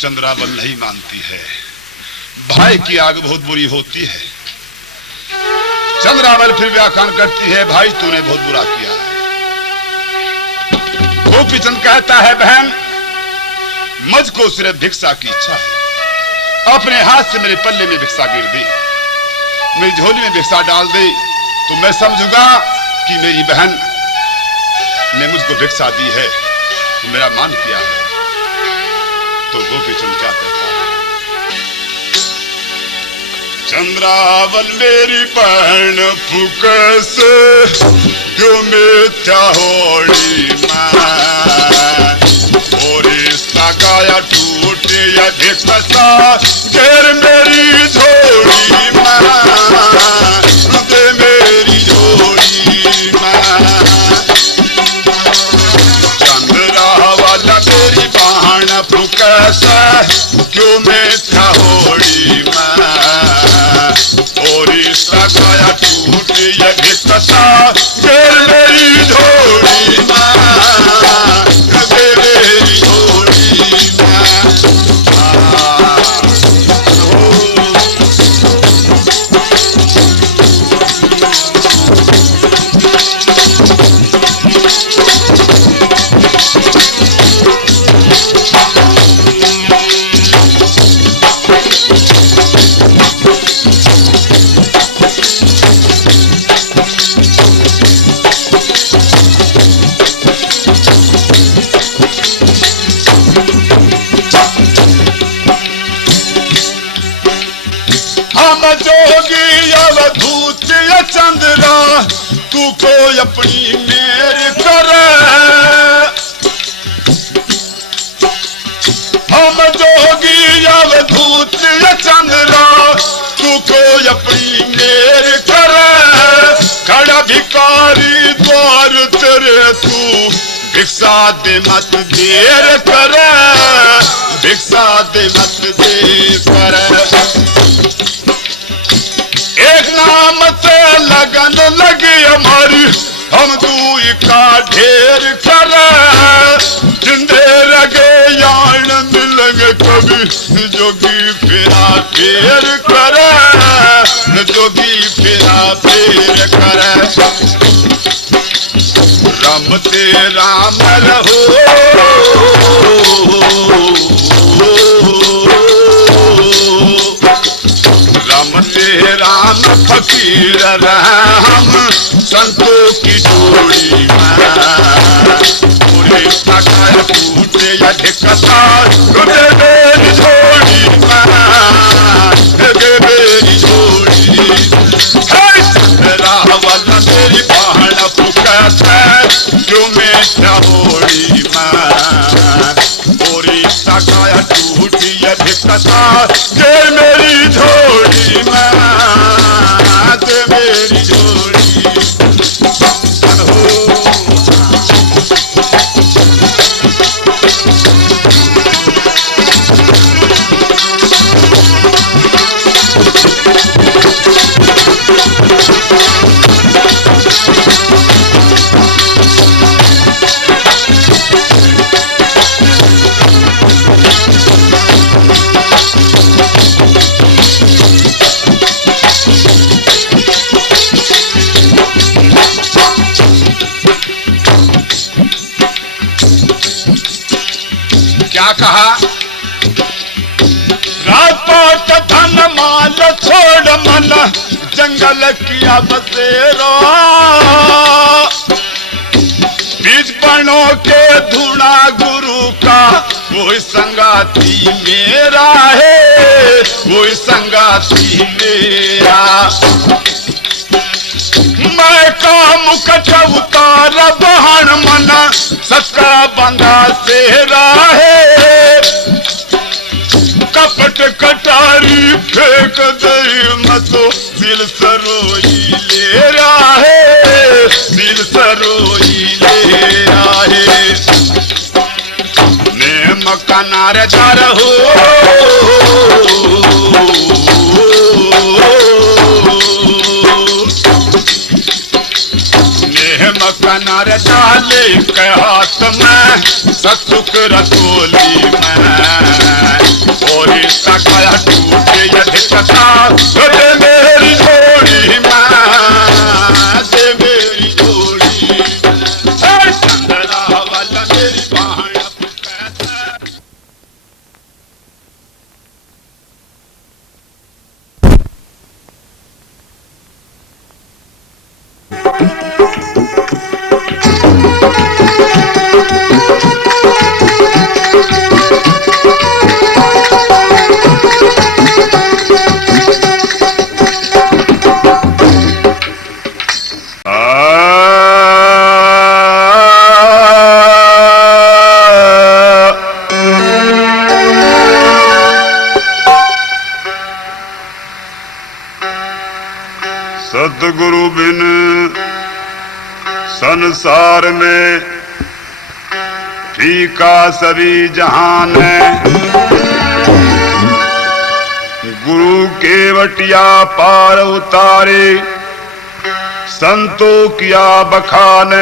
चंद्रावल नहीं मानती है। भाई की आग बहुत बुरी होती है। चंद्रावल फिर व्याख्यान करती है, भाई तूने बहुत बुरा किया है। गोपीचंद कहता है, बहन मुझको सिर्फ भिक्षा की इच्छा है। अपने हाथ से मेरे पल्ले में भिक्षा गिर दी, मेरी झोली में भिक्षा डाल दी तो मैं समझूंगा कि मेरी बहन ने मुझको भिक्षा दी है, तो मेरा मान किया है। तो गोपीचंद क्या कहता है, चंद्रावल मेरी बहन फुकस क्यों मिथ्या होली और इसका गाया टूटे या भिक्षा घेर मेरी झोली दे मेरी झोली चंद्रावल मेरी बहन फुकस क्यों मिथ्या होली और इसका गाया टूटे या भिक्षा घेर मेरी झोली दे मेरी झोली जोगी अवधूत चंद्रा तू को अपनी मेर कर। हम जोगी अवधूत चंद्रा तू को अपनी मेर कर। खड़ा भिखारी द्वार तेरे तू भिक्षा दे मत देर कर। भिक्षा दे मत देर कर। एक नाम से लगन लगी हमारी हम दूई का ढेर कर। जिंदे रगे यान मिलेंगे कभी जोगी फिरा फेर कर। जोगी फिरा फेर कर। रमते राम रहो रमते राम फकीर राम संतों की जोड़ी पूरे सकार टूटे या ढिकता दे मेरी जोड़ी दे मेरी जोड़ी रावल मेरी बहन फुकस जो मैं होड़ी पूरी सकार टूटी या ढिकता दे मेरी झोली दे मेरी झोली क्या कहा, राजपाट धन माल छोड़ मन जंगल किया बसेरा। बीज बनो के धुना गुरु का वही संगाती मेरा है। वही संगाती मेरा मैं का मुकट उतार बहन मन सका बंदा सेरा है। कपट कटारी फेंक दई मतो दिल सरोई ले रहा है। दिल सरोई ले रहा है। नेम कनार दर हो कनार डाले के हाथ में ससुक रसोली में सतगुरु बिन संसार में फीका सभी जहान है। गुरु केवटिया पार उतारे संतों किया बखान।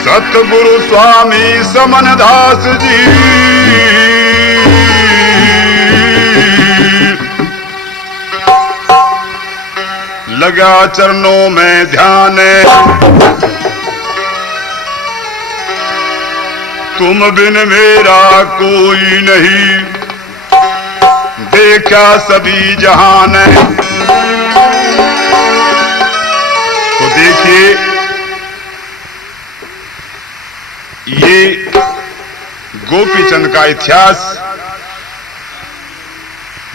सतगुरु स्वामी समनदास जी लगा चरणों में ध्यान। तुम बिन मेरा कोई नहीं, देखा सभी जहान। तो देखिए ये गोपीचंद का इतिहास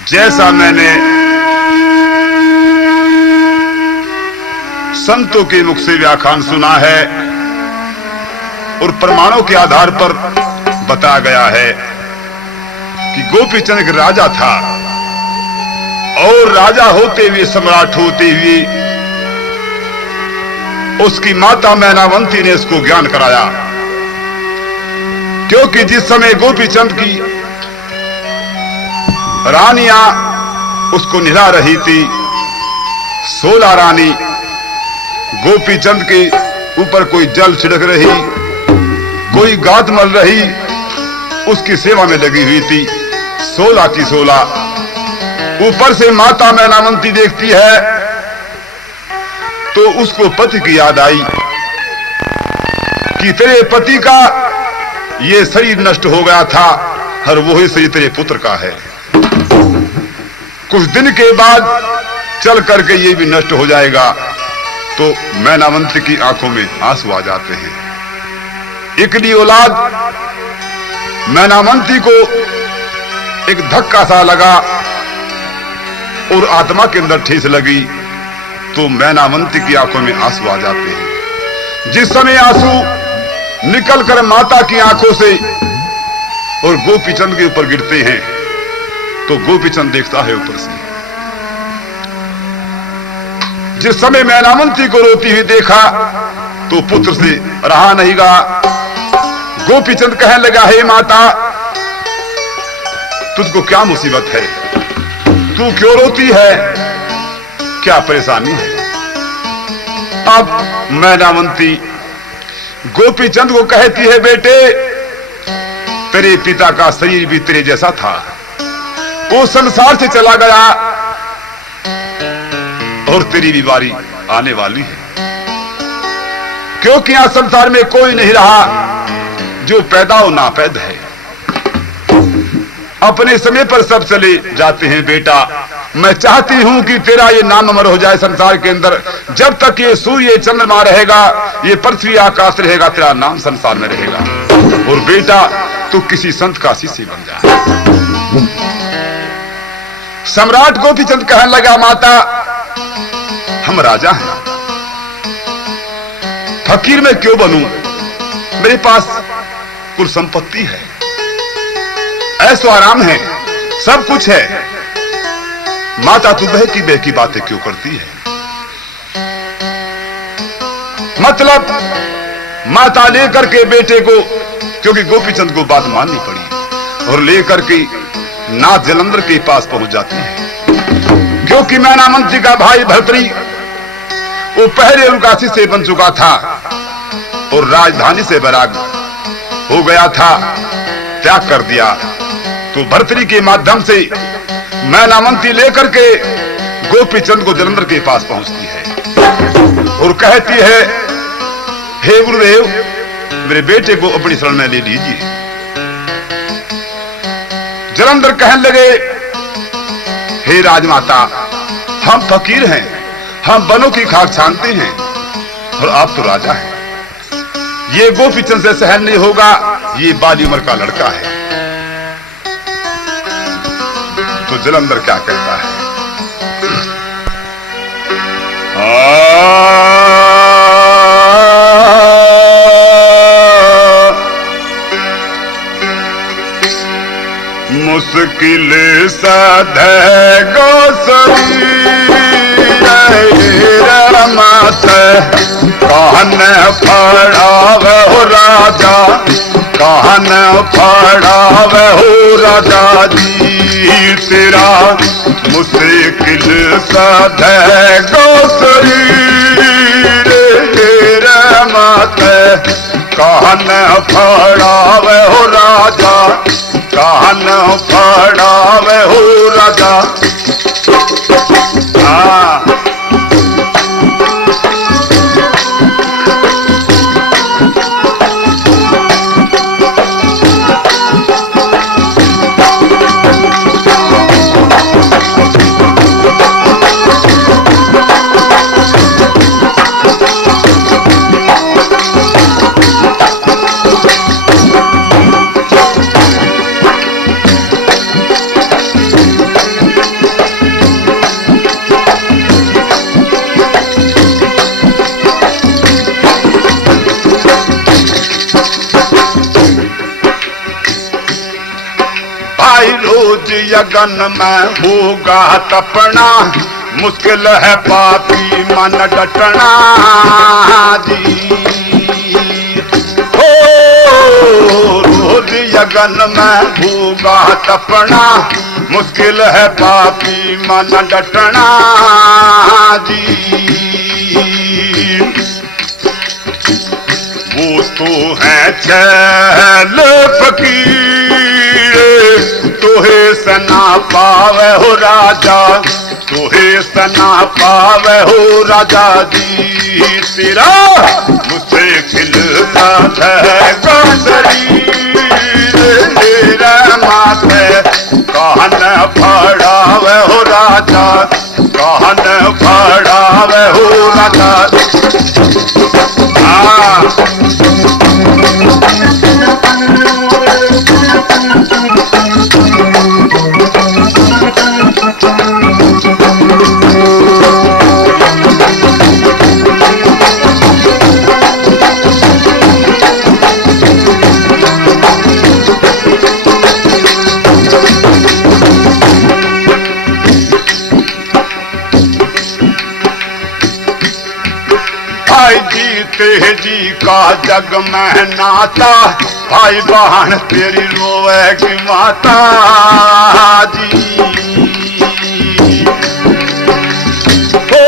जैसा मैंने संतों के मुख से व्याख्यान सुना है और प्रमाणों के आधार पर बताया गया है कि गोपीचंद एक राजा था और राजा होते हुए, सम्राट होते हुए उसकी माता मैनावंती ने उसको ज्ञान कराया। क्योंकि जिस समय गोपीचंद की रानियां उसको निभा रही थी, 16 रानी गोपीचंद के ऊपर कोई जल छिड़क रही, कोई गात मल रही, उसकी सेवा में लगी हुई थी। 16 की 16। ऊपर से माता मैनावंती देखती है तो उसको पति की याद आई कि तेरे पति का ये शरीर नष्ट हो गया था और वही शरीर तेरे पुत्र का है। कुछ दिन के बाद चल करके ये भी नष्ट हो जाएगा। तो मैनावंती की आंखों में आंसू आ जाते हैं। इकली औलाद मैनावंती को एक धक्का सा लगा और आत्मा के अंदर ठेस लगी तो मैनावंती की आंखों में आंसू आ जाते हैं। जिस समय आंसू निकलकर माता की आंखों से और गोपीचंद के ऊपर गिरते हैं तो गोपीचंद देखता है ऊपर से। जिस समय मैनावंती को रोती हुई देखा तो पुत्र से रहा नहीं गा। गोपीचंद कहने लगा, हे माता, तुझको क्या मुसीबत है? तू क्यों रोती है? क्या परेशानी है? अब मैनावंती गोपीचंद को कहती है, बेटे, तेरे पिता का शरीर भी तेरे जैसा था, वो संसार से चला गया और तेरी भी बारी आने वाली है। क्योंकि यहां संसार में कोई नहीं रहा जो पैदा हो ना पैदा है। अपने समय पर सब चले जाते हैं। बेटा, मैं चाहती हूं कि तेरा ये नाम अमर हो जाए संसार के अंदर। जब तक ये सूर्य चंद्रमा रहेगा, ये पृथ्वी आकाश रहेगा, तेरा नाम संसार में रहेगा। और बेटा, तू किसी संत का शिष्य बन जा। सम्राट गोपीचंद कहने लगा, माता, हम राजा हैं, फकीर में क्यों बनूं? मेरे पास कुल संपत्ति है, ऐसो आराम है, सब कुछ है। माता, तू बहकी बातें क्यों करती है? मतलब माता लेकर के बेटे को, क्योंकि गोपीचंद को बात माननी पड़ी, और लेकर के नाथ जलंधर के पास पहुंच जाती है। क्योंकि मैनावंती का भाई भर्तरी वो पहले उनका शिष्य बन चुका था और राजधानी से बैराग हो गया था, त्याग कर दिया। तो भर्तरी के माध्यम से मैनावंती लेकर के गोपीचंद को जलंधर के पास पहुंचती है और कहती है, हे गुरुदेव, मेरे बेटे को अपनी शरण में ले लीजिए। जलंधर कहने लगे, हे राजमाता, हम फकीर हैं, हम बनों की खाक छानते हैं और आप तो राजा हैं। ये गोपीचंद से सहन नहीं होगा, ये बाली उम्र का लड़का है। तो जलंधर क्या कहता है? मुस्कान मुश्किल सधे गोसरी मत कान फड़ावे हो राजा, कान फड़ावे हो राजा जी तेरा मुश्किल सधे गोसरी मत कान फड़ावे हो राजा, कान फड़ावे हो राजा। रोज यगन में होगा तपना, मुश्किल है पापी मन डटना जी। हो रोज यगन में होगा तपना, मुश्किल है पापी मन डटना जी। वो तो है छैल फकीर, तोहे सना पावे हो राजा, तोहे सना पावे हो राजा जी तेरा मुश्किल है गोसरी माथे कान फड़ावे हो राजा, कान फड़ावे हो राजा। जी का जग में नाता, भाई बहन तेरी रोएगी माता जी। ओ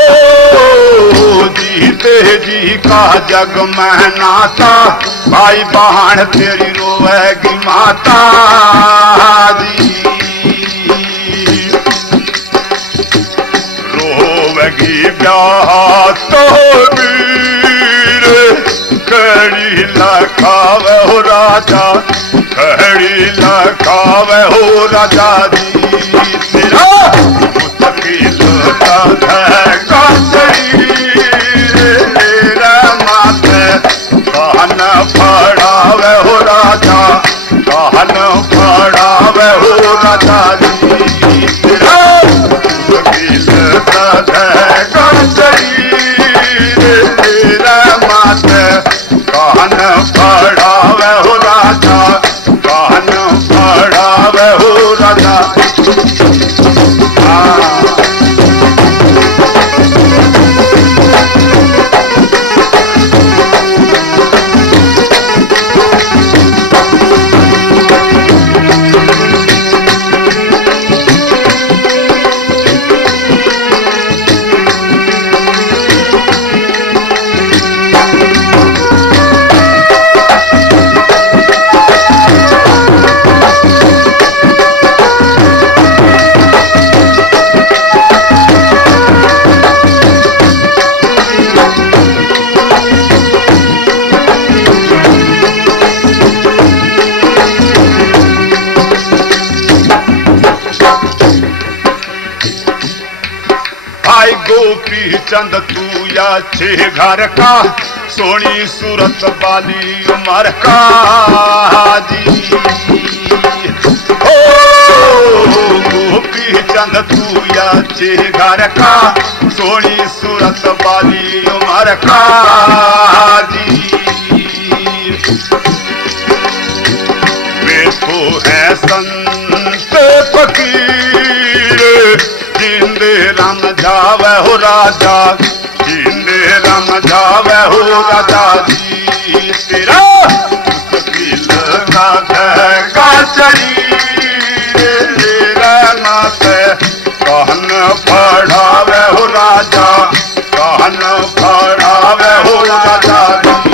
जीते जी का जग में नाता, भाई बहन तेरी रोएगी माता जी। रोवेगी ब्याह तो खड़ी लखावे हो राजा, खड़ी लखावे हो राजा जी तेरा मुश्किल है गोसरी माथे कान फड़ावे हो राजा, कान फड़ावे हो राजा जी तेरा मुश्किल है गोसरी माथे कान फड़ावे हो राजा, कान फड़ावे हो राजा। गोपी चंद तू या छे घर का, सोनी सूरत वाली उमर का जी। ओ गोपी चंद तू या छे घर का, सोनी सूरत वाली उमर का जी। वे तो है संत जावे हो राजा, इंडेरा न जावे हो राजा जी। तेरा मुश्किल ना का शरीर रहना से कहन पढ़ावे हो राजा, कहन पढ़ावे हो राजा जी।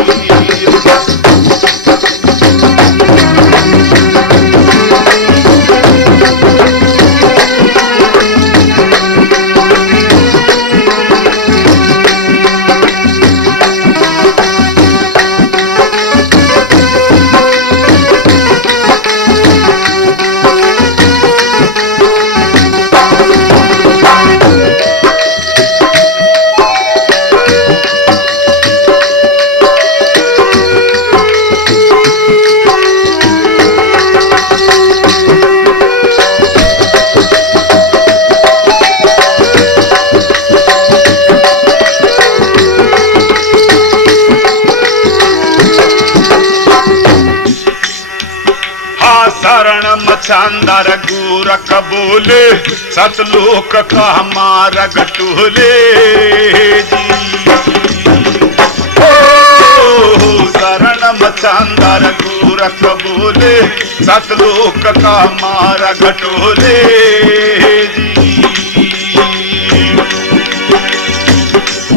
शानदार गोरख बोले सतलोक का हमारा गटोले जी। ओ शरण शानदार गोरख बोले सतलोक का हमारा गटोले जी।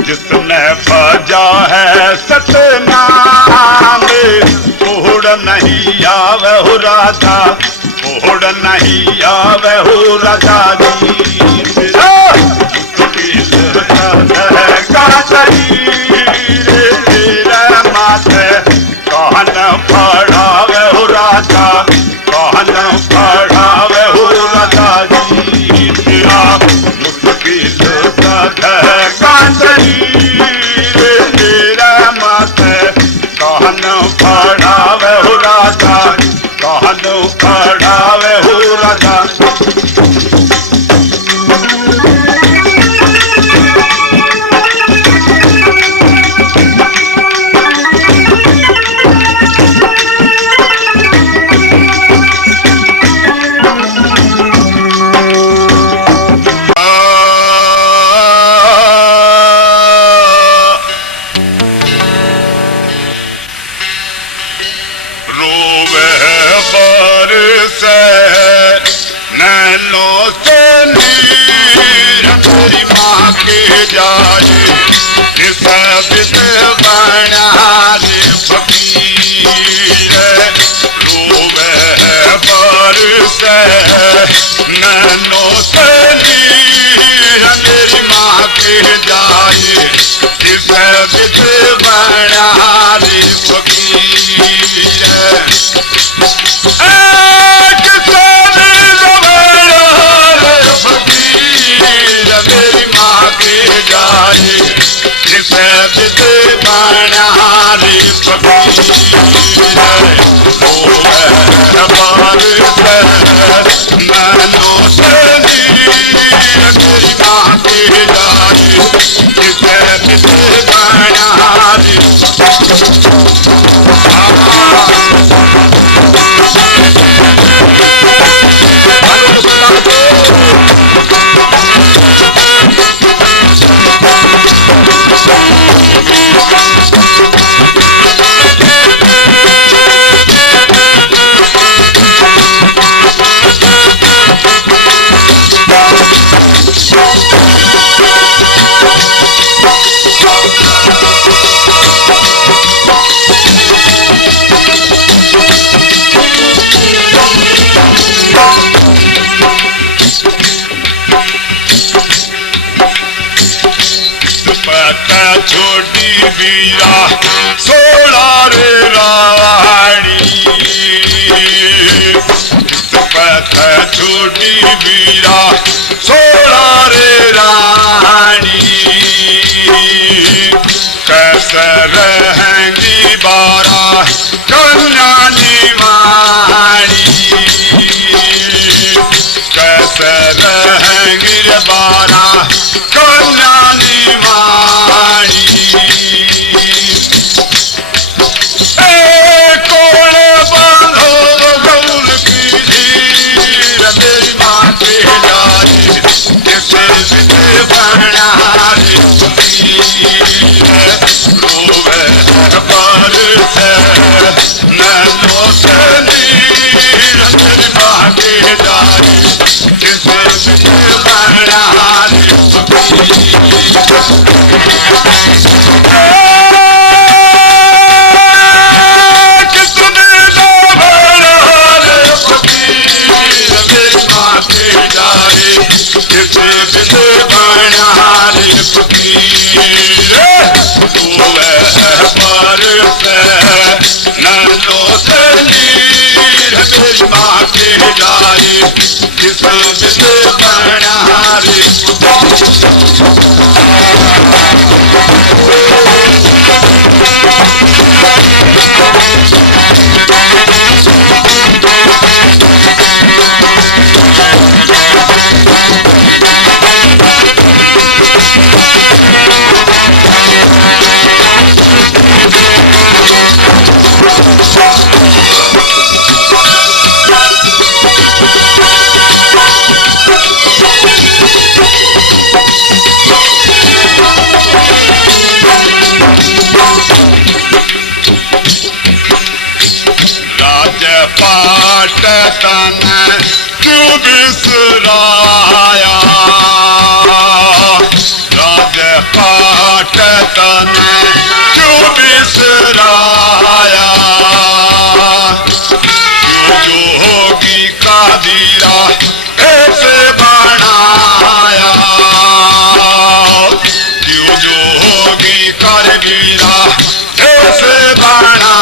जिसने भजा है सतनाम छोड़ नहीं आवे हो राजा, छोड़ नहीं आवे हो राजा जी। का शरीर माथे कहन पढ़ावे हो राजा, कहन पढ़ावे हो राजा जी। तेरा मुश्किल का शरीर माथे कहन पढ़ावे हो राजा, कहन पढ़ावे हो राजा। नैनों से नीर मेरी माँ के जाए, इस बिद बना रे फकीर। रोवे बरस नैनों से नीर मेरी माँ के जाए, इस बिद बना रे फकीर। मेरी माँ के जाए जिसे बिद बना रे फकीर। नैनों से नीर मेरी माँ के जाए जिसे बिद बना रे। छोटी बीरा सोला रे रानी, छोटी बीरा सोला रे रानी। कैसे रहेंगी बारा कन्या निवाणी, कैसे रहेंगी बारा कन्या निवाणी। कोण बांधो गौल की जीर मेरी माँ के जाए, जिसे जाए किस विध बना रे पाटन क्यों बिसराया राज पाटन क्यों बिसराया क्यों जोगी का दिया ऐसे बनाया क्यों जोगी कर गिरा ऐसे बनाया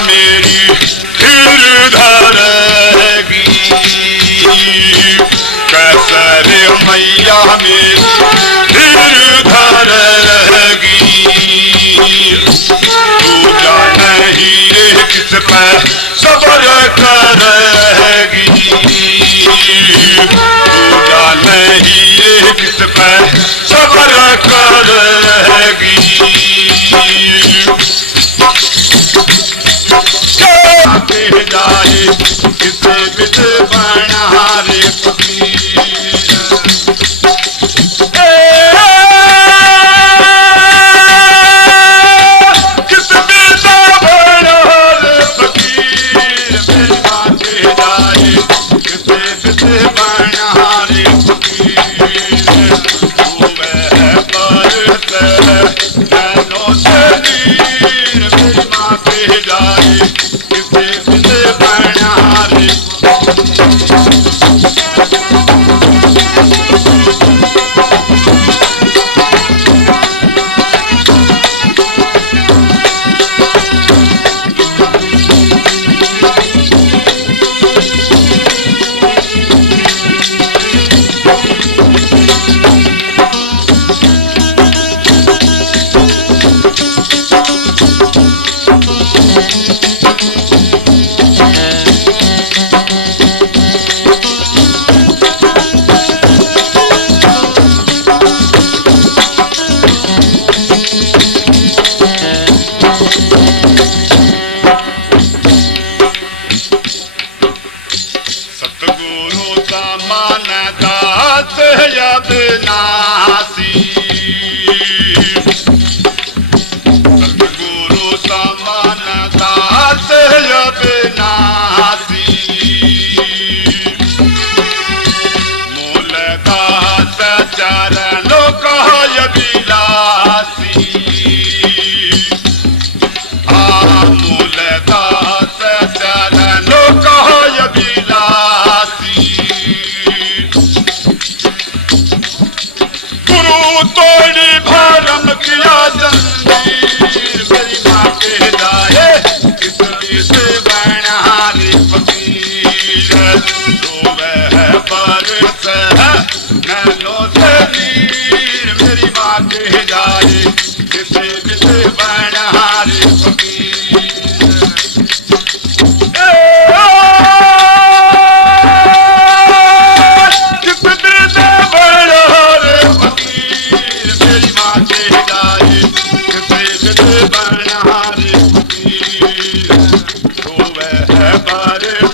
मेरी फिर धरेगी कसर मैया मेरी फिर धरेगी तू जान नहीं रे किस पे सब्र करेगी तू जान नहीं रे किस पे सब्र करेगी जाए किसे विध बना रे चरणों का बिला तोड़ी भरम किया जंजीर मेरी माँ के जाए कितनी से बनहारी फकीर रोवे है बरस है नैनों से नीर मेरी माँ के जाए कितनी से बनहारी फकीर बनहारी फकीर रोवे है बरस